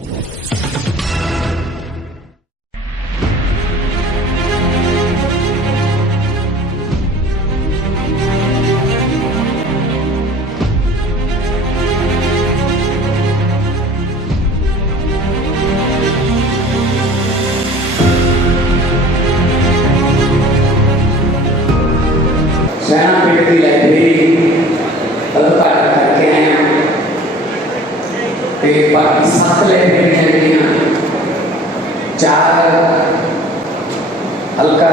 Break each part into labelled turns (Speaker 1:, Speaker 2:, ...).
Speaker 1: Saya ambil ਤੇ ਬਾਕੀ ਸੱਤ ਲੈਂਦੇ ਹੈਗੀਆਂ ਚਾਰ ਹਲਕਾ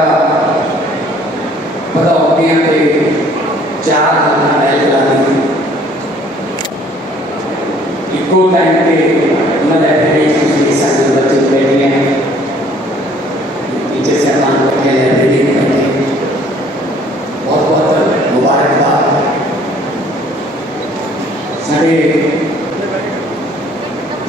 Speaker 1: ਬਦੌਤੀਆਂ ਤੇ ਚਾਰ ਮੈਲ ਲਾਦੀ ਇੱਕੋ ਟਾਈਮ ਤੇ ਮਲਾਇਕਾ ਜੀ ਸਾਡੇ ਬੱਚੇ ਬੈਠੇ ਹੈ نیچے سے امان کرتے ہیں لائبریری کرتے ہیں بہت بہت مبارکباد۔ سارے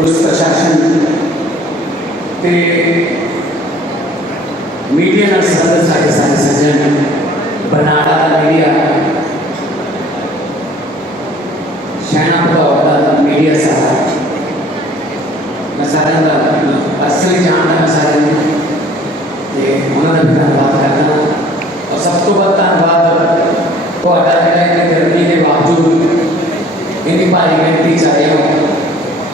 Speaker 1: ਪੁਲਿਸ ਪ੍ਰਸ਼ਾਸਨ ਤੇ ਮੀਡੀਆ ਨਾਲ ਸੰਬੰਧਿਤ ਸਾਡੇ ਸਾਰੇ ਸੱਜਣ ਬਰਨਾਲਾ ਦਾ ਮੀਡੀਆ ਸ਼ਹਿਣਾ ਭਦੌੜ ਦਾ ਮੀਡੀਆ ਸਾਹਿਬ ਮੈਂ ਸਾਰਿਆਂ ਦਾ ਅਸਲੀ ਜਾਣਦਾ ਮੈਂ ਸਾਰਿਆਂ ਨੂੰ ਤੇ ਉਹਨਾਂ ਦਾ ਵੀ ਧੰਨਵਾਦ ਕਰਦਾ ਔਰ ਸਭ ਤੋਂ ਵੱਧ ਧੰਨਵਾਦ ਤੁਹਾਡਾ ਜਿਹੜਾ ਕਿ ਗਰਮੀ ਦੇ ਬਾਵਜੂਦ ਇੰਨੀ ਭਾਰੀ ਮਿਹਨਤੀ ਚ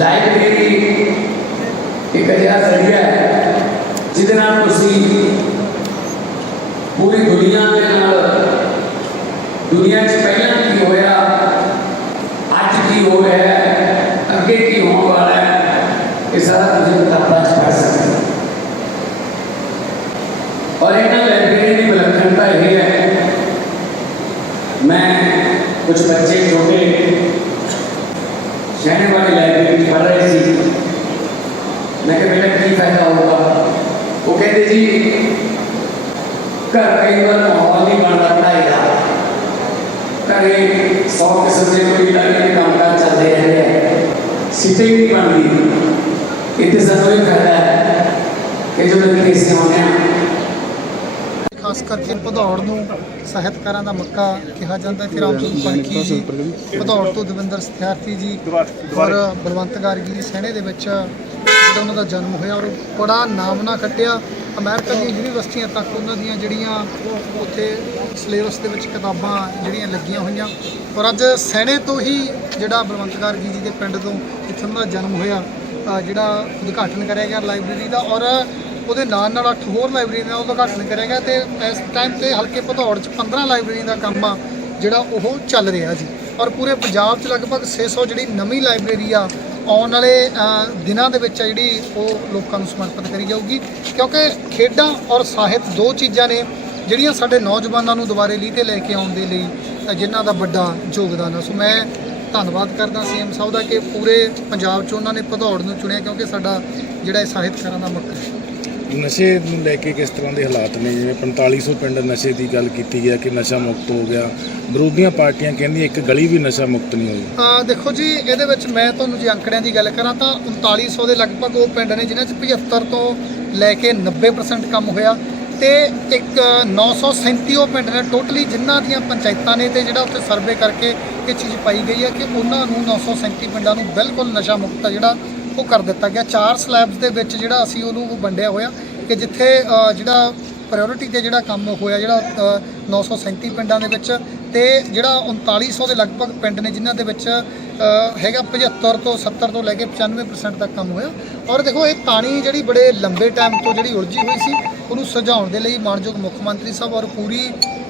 Speaker 1: لائبری ذریعہ ہے جنہیں پوری دنیا دنیا کی ہوا اج کی ہو رہا ہے ابھی کی ہوا ہے یہ سارا متابا چھوٹے انہیں لائبریری ملک کا یہ ہے میں کچھ بچے چھوٹے کہنے والے لائبریری پڑھ رہے تھی۔ میں کہ بیٹا کی فائدہ ہوگا؟ وہ کہتے جی گھر کئی بار ماحول نہیں بن رہا ہے یار۔ گھر سو قسم سے کوئی لڑکے کے کام کاج چل رہے ہیں۔ سیٹیں نہیں بن رہی۔ اتنے سب فائدہ ہے۔ کہ جو لڑکے سے ہونے ہیں۔
Speaker 2: ਖਾਸ ਕਰਕੇ ਭਦੌੜ ਨੂੰ ਸਾਹਿਤਕਾਰਾਂ ਦਾ ਮੱਕਾ ਕਿਹਾ ਜਾਂਦਾ ਕਿ ਫਿਰ ਆਮ ਜੀ ਭਦੌੜ ਤੋਂ ਦਵਿੰਦਰ ਸਥਿਆਰਥੀ ਜੀ ਔਰ ਬਲਵੰਤ ਗਾਰਗੀ ਜੀ ਸਹਿਣੇ ਦੇ ਵਿੱਚ ਜਿਹੜਾ ਉਹਨਾਂ ਦਾ ਜਨਮ ਹੋਇਆ ਔਰ ਬੜਾ ਨਾਮ ਨਾ ਖੱਟਿਆ। ਅਮਰੀਕਾ ਦੀਆਂ ਯੂਨੀਵਰਸਿਟੀਆਂ ਤੱਕ ਉਹਨਾਂ ਦੀਆਂ ਜਿਹੜੀਆਂ ਉੱਥੇ ਸਿਲੇਬਸ ਦੇ ਵਿੱਚ ਕਿਤਾਬਾਂ ਜਿਹੜੀਆਂ ਲੱਗੀਆਂ ਹੋਈਆਂ। ਔਰ ਅੱਜ ਸੈਣੇ ਤੋਂ ਹੀ ਜਿਹੜਾ ਬਲਵੰਤ ਗਾਰਗੀ ਜੀ ਦੇ ਪਿੰਡ ਤੋਂ ਜਿੱਥੇ ਉਹਨਾਂ ਦਾ ਜਨਮ ਹੋਇਆ ਜਿਹੜਾ ਉਦਘਾਟਨ ਕਰਿਆ ਗਿਆ ਲਾਇਬ੍ਰੇਰੀ ਦਾ। ਔਰ ਉਹਦੇ ਨਾਲ ਨਾਲ ਅੱਠ ਹੋਰ ਲਾਇਬ੍ਰੇਰੀ ਦਾ ਉਦਘਾਟਨ ਕਰਿਆ ਗਿਆ ਤੇ ਇਸ ਟਾਈਮ ਤੇ ਹਲਕੇ ਭਦੌੜ ਚ 15 ਲਾਇਬ੍ਰੇਰੀ ਦਾ ਕੰਮ ਆ ਜਿਹੜਾ ਉਹ ਚੱਲ ਰਿਹਾ ਜੀ। ਔਰ ਪੂਰੇ ਪੰਜਾਬ ਚ ਲਗਭਗ 600 ਜਿਹੜੀ ਨਵੀਂ ਲਾਇਬ੍ਰੇਰੀ ਆ ਆਉਣ ਵਾਲੇ ਦਿਨਾਂ ਦੇ ਵਿੱਚ ਆ ਜਿਹੜੀ ਉਹ ਲੋਕਾਂ ਨੂੰ ਸਮਰਪਿਤ ਕਰੀ ਜਾਊਗੀ। ਕਿਉਂਕਿ ਖੇਡਾਂ ਔਰ ਸਾਹਿਤ ਦੋ ਚੀਜ਼ਾਂ ਨੇ ਜਿਹੜੀਆਂ ਸਾਡੇ ਨੌਜਵਾਨਾਂ ਨੂੰ ਦੁਬਾਰੇ ਲੀਹ ਤੇ ਲੈ ਕੇ ਆਉਣ ਦੇ ਲਈ ਅ, ਜਿਨ੍ਹਾਂ ਦਾ ਵੱਡਾ ਯੋਗਦਾਨ ਆ। ਸੋ ਮੈਂ ਧੰਨਵਾਦ ਕਰਦਾ ਸੀਐਮ ਸਾਹਿਬ ਦਾ ਕਿ ਪੂਰੇ ਪੰਜਾਬ 'ਚ ਉਹਨਾਂ ਨੇ ਭਦੌੜ ਨੂੰ ਚੁਣਿਆ ਕਿਉਂਕਿ ਸਾਡਾ ਜਿਹੜਾ ਇਹ ਸਾਹਿਤਕਾਰਾਂ ਦਾ ਮੱਕਾ ਹੈ।
Speaker 3: ਨਸ਼ੇ ਨੂੰ ਲੈ ਕੇ ਕਿਸ ਤਰ੍ਹਾਂ ਦੇ ਹਾਲਾਤ ਨੇ? ਜਿਵੇਂ 4500 ਪਿੰਡ ਨਸ਼ੇ ਦੀ ਗੱਲ ਕੀਤੀ ਹੈ ਕਿ ਨਸ਼ਾ ਮੁਕਤ ਹੋ ਗਿਆ। ਵਿਰੋਧੀਆਂ ਪਾਰਟੀਆਂ ਕਹਿੰਦੀਆਂ ਇੱਕ ਗਲੀ ਵੀ ਨਸ਼ਾ ਮੁਕਤ ਨਹੀਂ ਹੋਈ।
Speaker 2: ਆ ਦੇਖੋ ਜੀ, ਇਹਦੇ ਵਿੱਚ ਮੈਂ ਤੁਹਾਨੂੰ ਜੇ ਅੰਕੜਿਆਂ ਦੀ ਗੱਲ ਕਰਾਂ ਤਾਂ 3900 ਦੇ ਲਗਭਗ ਉਹ ਪਿੰਡ ਨੇ ਜਿਨ੍ਹਾਂ 'ਚ 75 ਤੋਂ ਲੈ ਕੇ 90% ਕੰਮ ਹੋਇਆ ਤੇ ਇੱਕ 937 ਉਹ ਪਿੰਡ ਨੇ ਟੋਟਲੀ ਜਿਨ੍ਹਾਂ ਦੀਆਂ ਪੰਚਾਇਤਾਂ ਨੇ ਤੇ ਜਿਹੜਾ ਉੱਥੇ ਸਰਵੇ ਕਰਕੇ ਇਹ ਚੀਜ਼ ਪਾਈ ਗਈ ਹੈ ਕਿ ਉਹਨਾਂ ਨੂੰ 937 ਪਿੰਡਾਂ ਨੂੰ ਬਿਲਕੁਲ ਨਸ਼ਾ ਮੁਕਤ ਜਿਹੜਾ ਉਹ ਕਰ ਦਿੱਤਾ ਗਿਆ। ਚਾਰ ਸਲੈਬਸ ਦੇ ਵਿੱਚ ਜਿਹੜਾ ਅਸੀਂ ਉਹਨੂੰ ਵੰਡਿਆ ਹੋਇਆ ਕਿ ਜਿੱਥੇ ਜਿਹੜਾ ਪ੍ਰਾਇੋਰਟੀ ਤੇ ਜਿਹੜਾ ਕੰਮ ਹੋਇਆ ਜਿਹੜਾ ਅ, 937 ਪਿੰਡਾਂ ਦੇ ਵਿੱਚ ਤੇ ਜਿਹੜਾ 3900 ਦੇ ਲਗਭਗ ਪਿੰਡ ਨੇ ਜਿਨ੍ਹਾਂ ਦੇ ਵਿੱਚ ਹੈਗਾ 75 ਤੋਂ 70 ਤੋਂ ਲੈ ਕੇ 95% ਤੱਕ ਕੰਮ ਹੋਇਆ। ਔਰ ਦੇਖੋ ਇਹ ਪਾਣੀ ਜਿਹੜੀ ਬੜੇ ਲੰਬੇ ਟਾਈਮ ਤੋਂ ਜਿਹੜੀ ਉਲਝੀ ਹੋਈ ਸੀ ਉਹਨੂੰ ਸੁਲਝਾਉਣ ਦੇ ਲਈ ਮਾਨਯੋਗ ਮੁੱਖ ਮੰਤਰੀ ਸਾਹਿਬ ਔਰ ਪੂਰੀ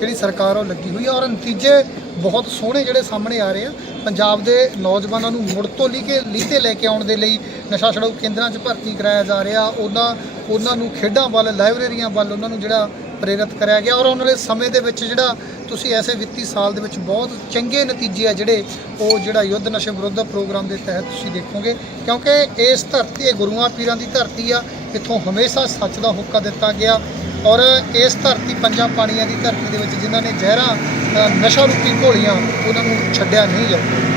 Speaker 2: ਜਿਹੜੀ ਸਰਕਾਰ ਉਹ ਲੱਗੀ ਹੋਈ ਹੈ ਔਰ ਨਤੀਜੇ ਬਹੁਤ ਸੋਹਣੇ ਜਿਹੜੇ ਸਾਹਮਣੇ ਆ ਰਹੇ ਆ। ਪੰਜਾਬ ਦੇ ਨੌਜਵਾਨਾਂ ਨੂੰ ਮੁੜ ਤੋਂ ਲੀ ਕੇ ਲੀਹ ਤੇ ਲੈ ਕੇ ਆਉਣ ਦੇ ਲਈ ਨਸ਼ਾ ਛਡਾਊ ਕੇਂਦਰਾਂ 'ਚ ਭਰਤੀ ਕਰਾਇਆ ਜਾ ਰਿਹਾ। ਉਹਨਾਂ ਉਹਨਾਂ ਨੂੰ ਖੇਡਾਂ ਵੱਲ, ਲਾਇਬ੍ਰੇਰੀਆਂ ਵੱਲ ਉਹਨਾਂ ਨੂੰ ਜਿਹੜਾ ਪ੍ਰੇਰਿਤ ਕਰਿਆ ਗਿਆ। ਔਰ ਆਉਣ ਵਾਲੇ ਸਮੇਂ ਦੇ ਵਿੱਚ ਜਿਹੜਾ ਤੁਸੀਂ ਐਸੇ ਵਿੱਤੀ ਸਾਲ ਦੇ ਵਿੱਚ ਬਹੁਤ ਚੰਗੇ ਨਤੀਜੇ ਆ ਜਿਹੜੇ ਉਹ ਜਿਹੜਾ ਯੁੱਧ ਨਸ਼ੇ ਵਿਰੁੱਧ ਪ੍ਰੋਗਰਾਮ ਦੇ ਤਹਿਤ ਤੁਸੀਂ ਦੇਖੋਗੇ। ਕਿਉਂਕਿ ਇਸ ਧਰਤੀ, ਇਹ ਗੁਰੂਆਂ ਪੀਰਾਂ ਦੀ ਧਰਤੀ ਆ। ਇੱਥੋਂ ਹਮੇਸ਼ਾ ਸੱਚ ਦਾ ਹੁੱਕਾ ਦਿੱਤਾ ਗਿਆ। ਔਰ ਇਸ ਧਰਤੀ, ਪੰਜਾਂ ਪਾਣੀਆਂ ਦੀ ਧਰਤੀ ਦੇ ਵਿੱਚ ਜਿਨ੍ਹਾਂ ਨੇ ਜ਼ਹਿਰਾਂ ਨਸ਼ਾ ਰੂਪੀ ਘੋਲੀਆਂ, ਉਹਨਾਂ ਨੂੰ ਛੱਡਿਆ ਨਹੀਂ ਜਾਊਗਾ